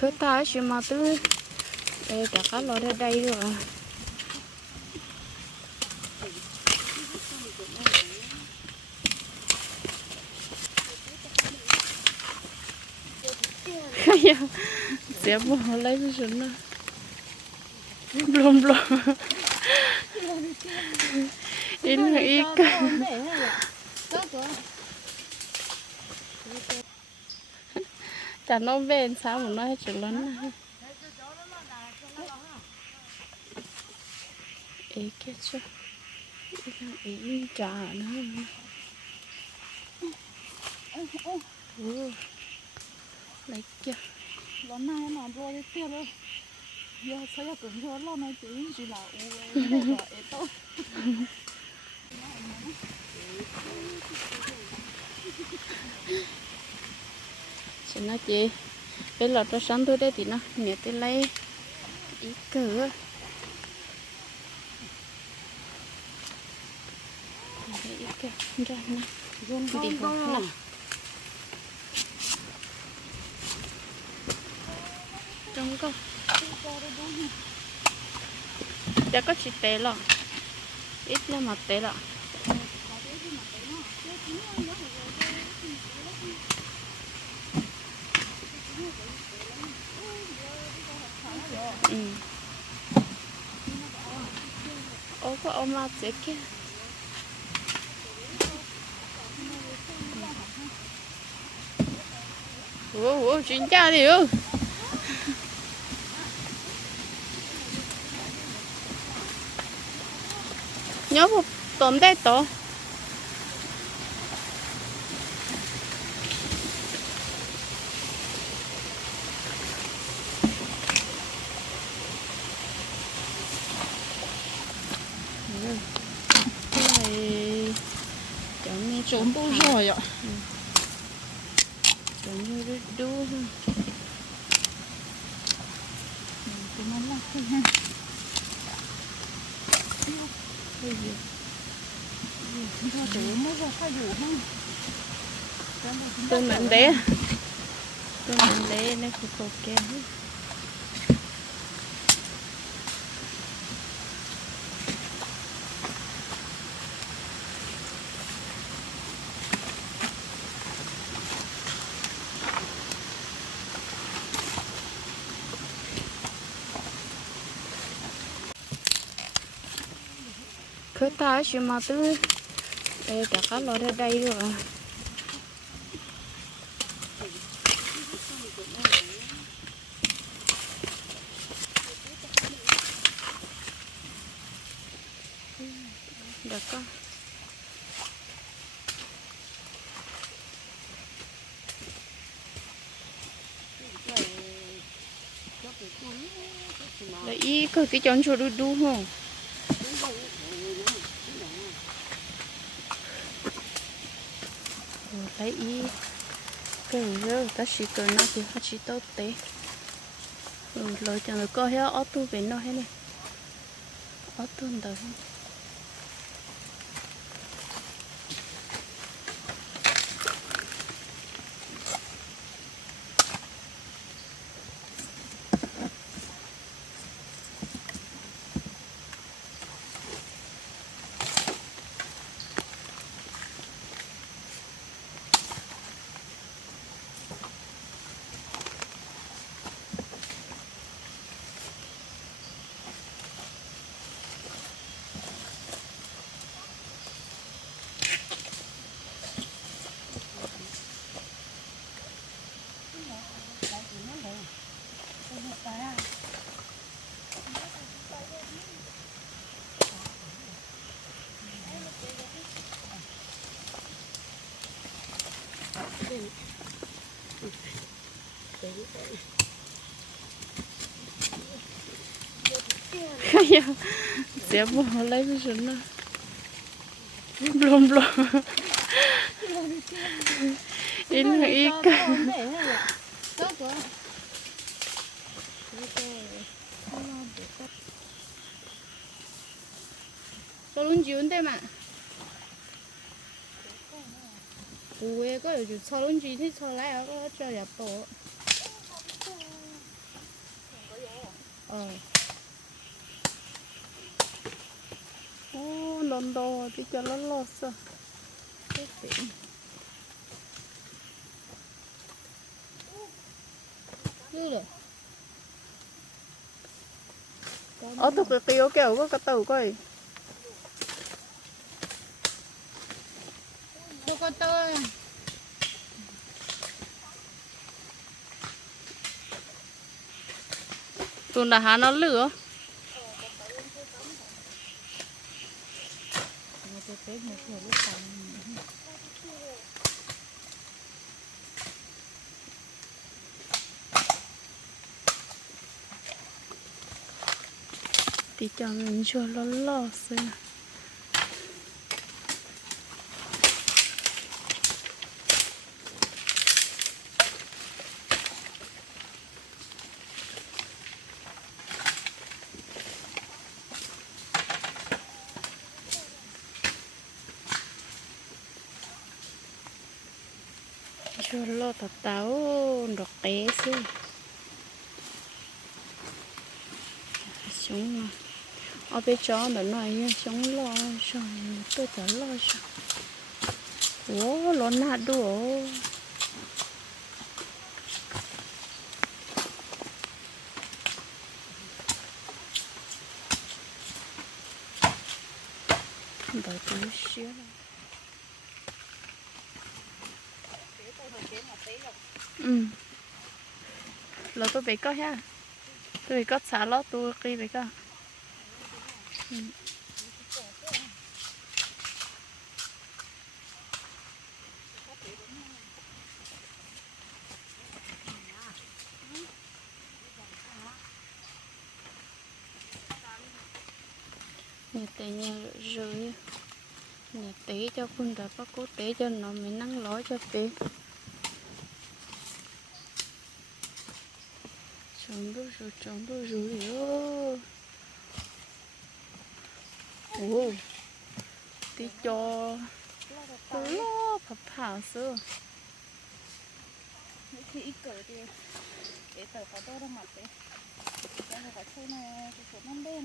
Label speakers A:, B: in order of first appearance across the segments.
A: cứ ta chỉ mà tư đây cả cá lò ra đây rồi sẽ bỏ lấy cái sườn nó blom blom. In ít chả nó về sao mà nó hết chuyện lớn này. Ý cái chứ ý là ý Ủa, lấy chưa
B: nó nay nó rồi đi tiêu rồi giờ sao cũng cho lo này chỉ chỉ là u rồi to
A: chị nói chị bây giờ cho sáng tôi đây thì nó mẹ tôi lấy. Ý cửa. Ý cửa ra nè Dùng đi không nè trong có. Chắc có chỉ té lọ. Ít là mặt té lọ ừ ô có ôm mặt dễ kia. Ủa ủa, chuyện cha đi ư nhớ một tuần đây tổ cái này chẳng như trốn bố rồi ạ chẳng như đu đu cái món là cái ha cái gì chúng tôi mình bé, tôi mình bé nó cứ cột keo cứ ta chỉ mà tư đây cả cá lót ở đây rồi được con đấy cứ cái cái chọn cho đu đu không Rồi, lấy ý cái ta chỉ cần nó thì họ chỉ tốt tế rồi cho chẳng có coi hết ở tu về nó hết này ở tu đâu hết ya sẽ bỏ lấy cái sườn nó blom blom in ít có luôn chịu đấy mà 왜 그 요즘 서른 쥐니 설라요 그 저야 또 ờ Ô lon đồ thì cho nó lọt sao cái vậy ở tụ cái tiêu kéo có cái tàu coi. Đâu con tơ tụi đã há nó lửa Mà tôi thấy một người lúc còn thì cho mình cho lo lo xem cho lo tao tao đọc té xem xuống mà ở bên chó nó nói sống lo rồi tôi chả lo sao ố lo nà đùa đợi tí xíu ừ. Lo tôi bị có ha. Tôi bị có xả lo tôi kia bị có nhà tế nhà rồi nhà. Tế cho con đã có cố tế cho nó mới nắng lói cho tế trống đôi rồi trống đôi rồi โอ้ติจอโลผับผ่าซื้อ
B: คืออีกเกิดเดียวเต๋อเขาโหมัดเลยแล้วเขาช่วมาจุดน้ำเบ้น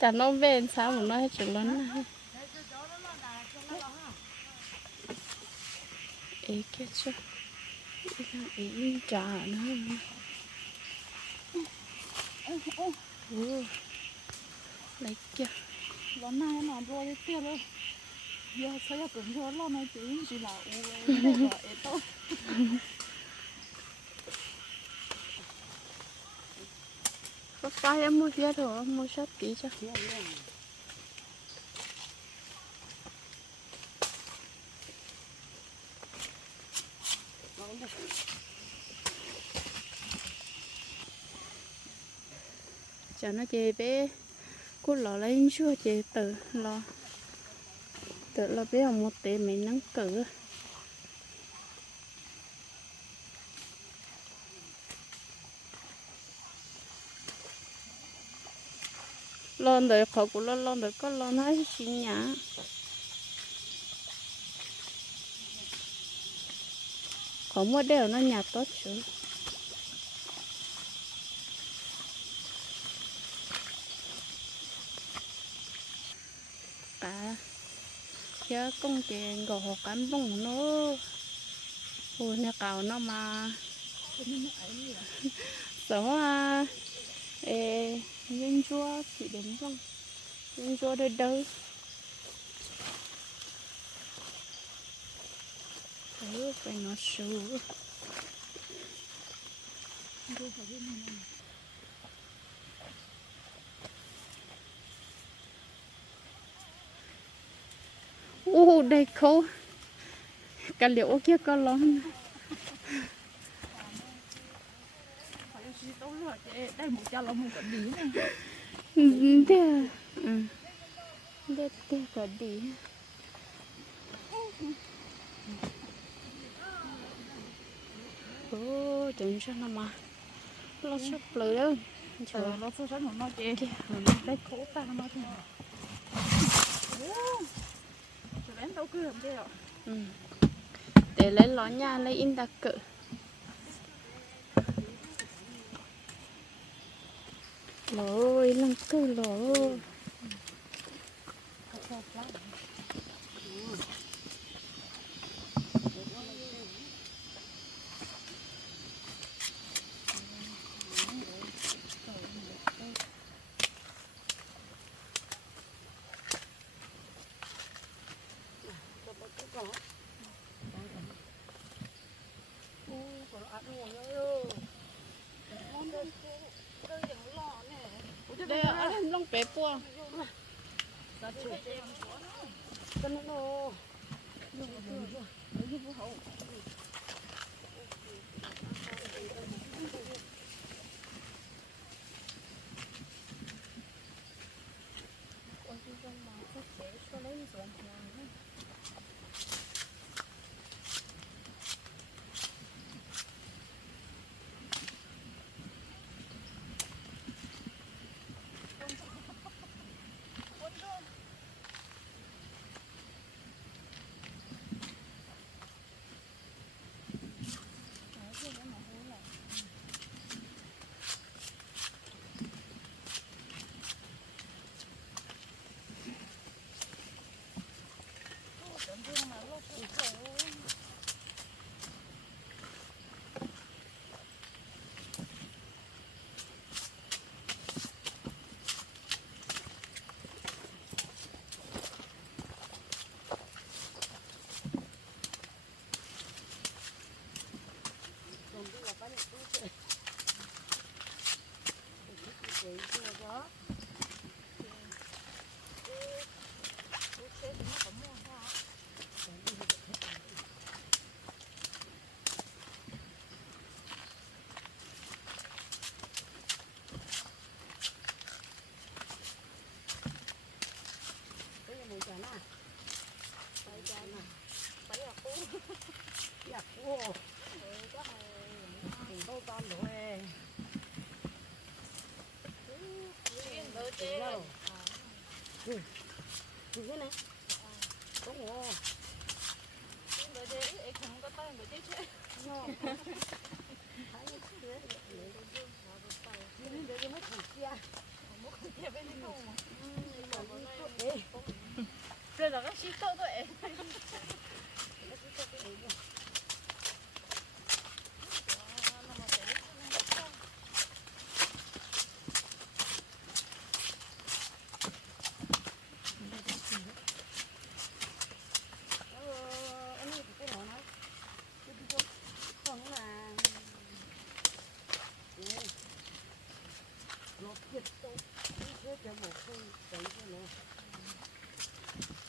A: จัดน้ำเบนสาวหมุนน้อยจุดล้นนะเอ๋เกชั่วเอ๋ยิ่งจ่าเนาะ kia
B: nó này nó rồi đi tiêu rồi giờ sao giờ cũng cho lo này chỉ chỉ là u này đó
A: có phải em mua kia rồi mua sát tí chắc cho nó chê bé cú lò lấy chưa chế tự lo. Tự là giờ một tế mình nắng cử. Lon đời khổ của lon lon đời có lon hết chi nhá. Có mua đều nó nhạt tốt chứ cả giờ công chuyện gõ cán bông nó ôi nhà cào nó mà. Sống à ê, nhân chua chỉ đến không nhân chua đây đâu ừ phải nó sưu ô đây khô. Cả liệu kia có
B: chị đây một cha một cái
A: này đây đi. Ô chẳng sao nào mà. Lo sắp lười đâu.
B: Chờ nó sẽ một nó chị. Kia đây khổ ta nó thế ven đâu cứ hầm thế rồi ừ.
A: để lấy ló nhà, lấy in đặc cự lối lăng cứ lối 不用了那就是这样的活真的吗我就不好
B: long bé bùa rồi là cái xí câu thôi em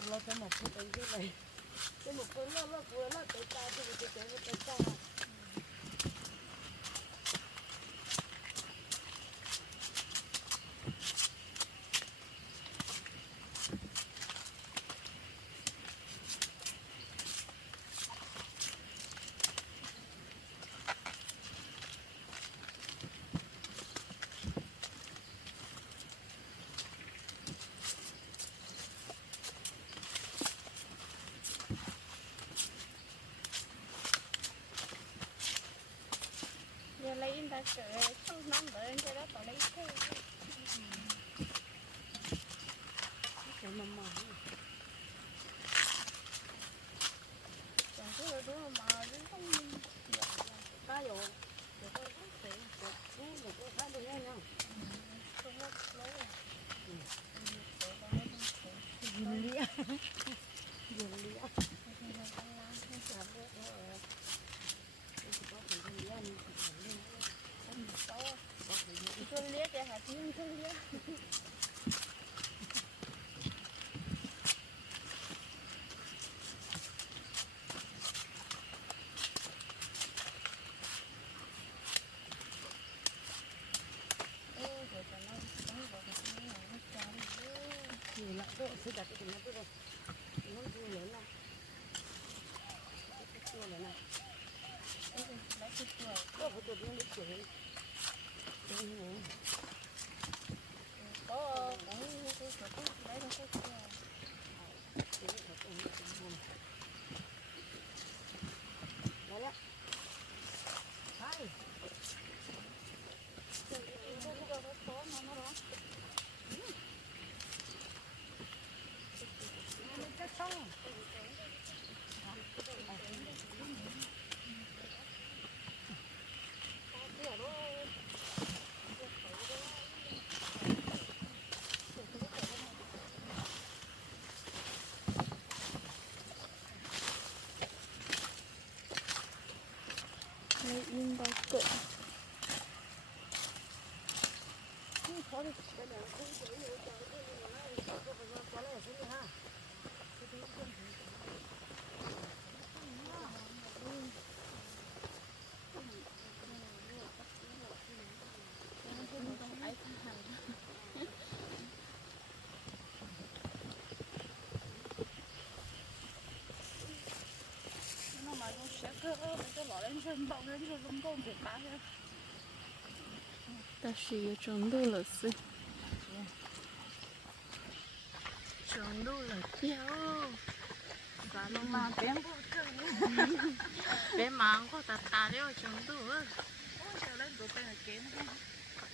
B: lo cho một cái cái này cái một cái nó nó vừa nó tới ta thì cái cái nó tới ta giờ lấy in ta sửa không nóng bởi cái đó tao lấy thế cái mà mà chẳng có là đúng mà đến không ta rồi để tôi thấy tiền để tôi để tôi thấy được nghe nhau không có lấy à dừng lia dừng lia Xuân liếc cái hạt nhưng xuân liếc nhiều lại tôi sẽ đặt cái nó tôi rồi nó vui lớn này cái chua này này có phải tôi nó chua đấy tôi nhớ có cũng cái cái cái lấy cái cái tôi
A: 应该对。
B: 你的前，来，nó sẽ cơ cái bỏ lên trên bọng lên rồi không có thể phá ra
A: ta chỉ trồng đu là sư trồng đu là chéo và nó mà bén có cơ bé mang có ta ta đeo trồng đu á
B: ôi trời lên tụi bên là kén không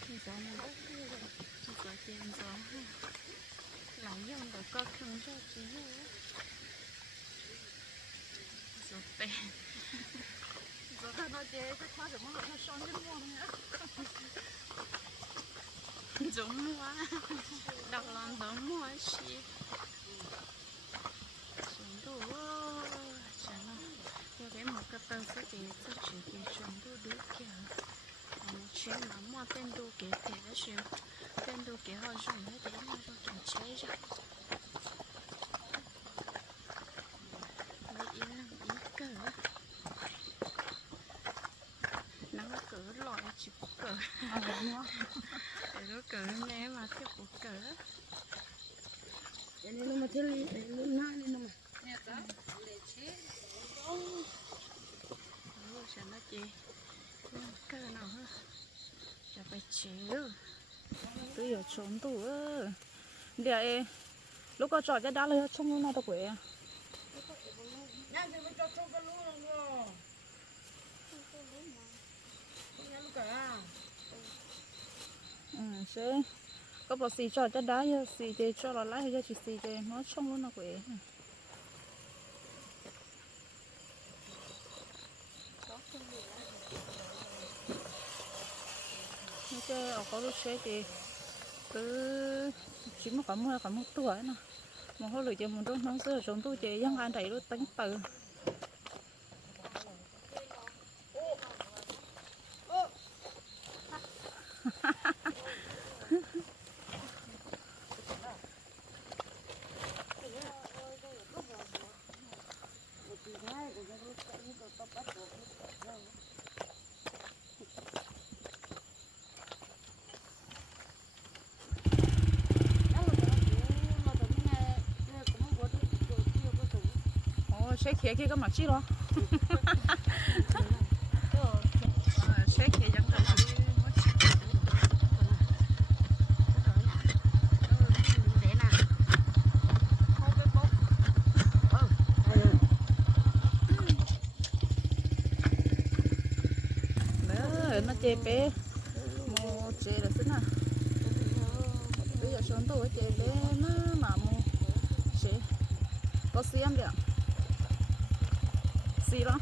B: thì gió
A: nó thì
B: gió tiền cho chị cái khóa rồi nó nó
A: chỉ nó chịu tên đu kế họ dùng để để nó cho chẳng chế ra lấy yên lặng ý cỡ nó cỡ loại chỉ có cỡ cỡ nè mà theo của cỡ
B: Ini nama teli, ini nama ini mà, nè ta để chế
A: Ủa, sao nó chị cỡ nào hả chả phải chịu tôi ở trốn tủ ơ để lúc có trò cho đá lên trong nó đâu quậy à? Ừ có bỏ xì cho cho đá cho xì để cho là lái cho chị xì để nó trong nó quệ nó cái ở có lúc sẽ thì cứ chỉ một cảm mua cảm một tuổi nè. Mà hồi lười chơi một đôi nóng sữa chúng tôi chơi giang ăn thấy nó tính từ ồ sẽ kia kia cái mặt chi đó Ờ, nó chê bé. Mô chê là thế nào bây giờ chúng tôi chê bé nó mà mô chê. Có xí được xí lắm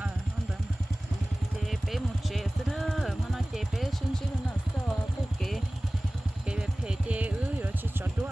A: à không một chế thế mà nó chế bé sinh nó to bố kế. Kế bé phê chế ư chỉ cho đua